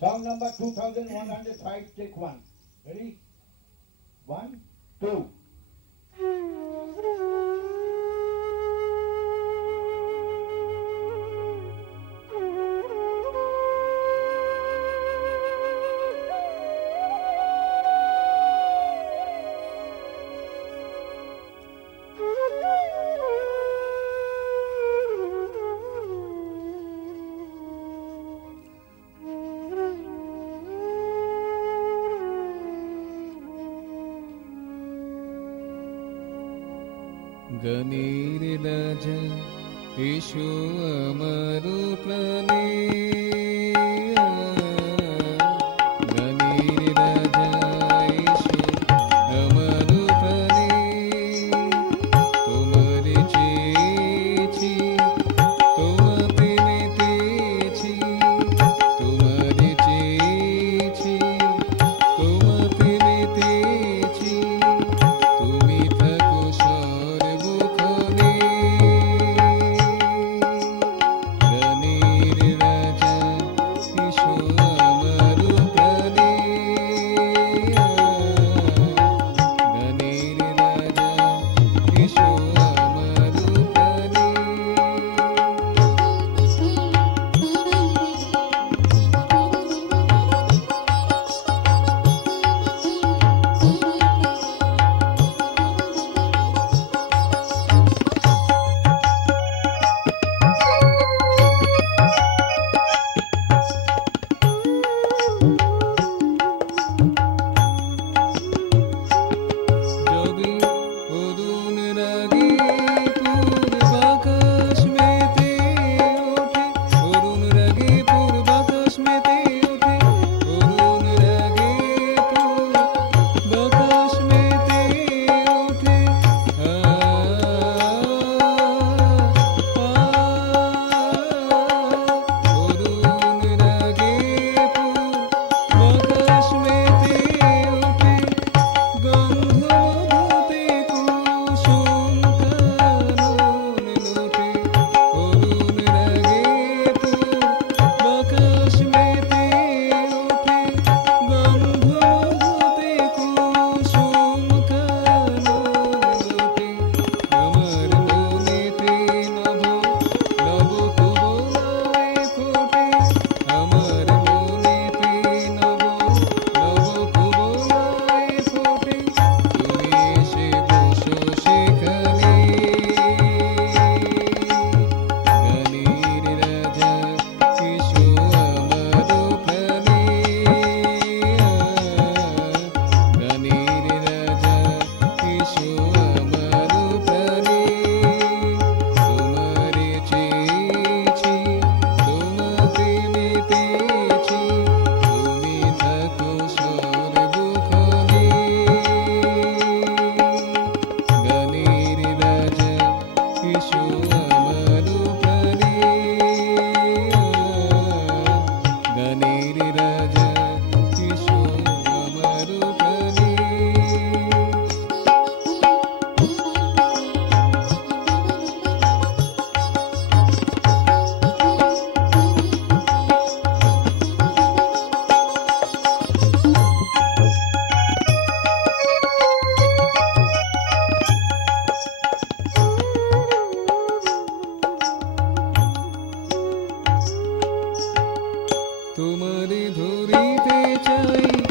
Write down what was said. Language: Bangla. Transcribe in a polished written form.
Song number 2105, take one. Ready? 1, 2. Ganer રાજા ઈશુ અમારું પ્રાણે ગણેર રાજા ઈશુ અમારું પ્રાણે তোমারে চেয়েছি তোমাতে মেতেছি তোমারে চেয়েছি তোমাতে মেতেছি তুমি থাকো সর্বক্ষণে গানের রাজা এসো আমার প্রাণে গানের রাজা এসো আমার প্রাণে যদি অরুণ রাগে পূর্বাকাশ মেতে ওঠে অরুণ রাগে পূর্বাকাশ মেতে ওঠে অরুণ রাগে পূর্বাকাশ মেতে ওঠে অরুণ রাগে পূর্বাকাশ মেতে ওঠে গন্ধমধুতে কুসুম কানন লোটে অরুণ রাগে পূর্বাকাশ মেতে ওঠে গন্ধমধুতে কুসুম কানন লোটে আমার মনেতে নব নব কুবলয় ফোটে আমার মনেতে নব নব কুবলয় ফোটে তুমি এসে বসো সেখানে গানের রাজা এসো আমার প্রাণে গানের রাজা এসো আমার প্রাণে তোমারে চেয়েছি তোমাতে মেতেছি তুমি থাকো সর্বক্ষণে গানের রাজা এসো আমার প্রাণে গানের রাজা এসো আমার প্রাণে তোমারে ধরিতে চাই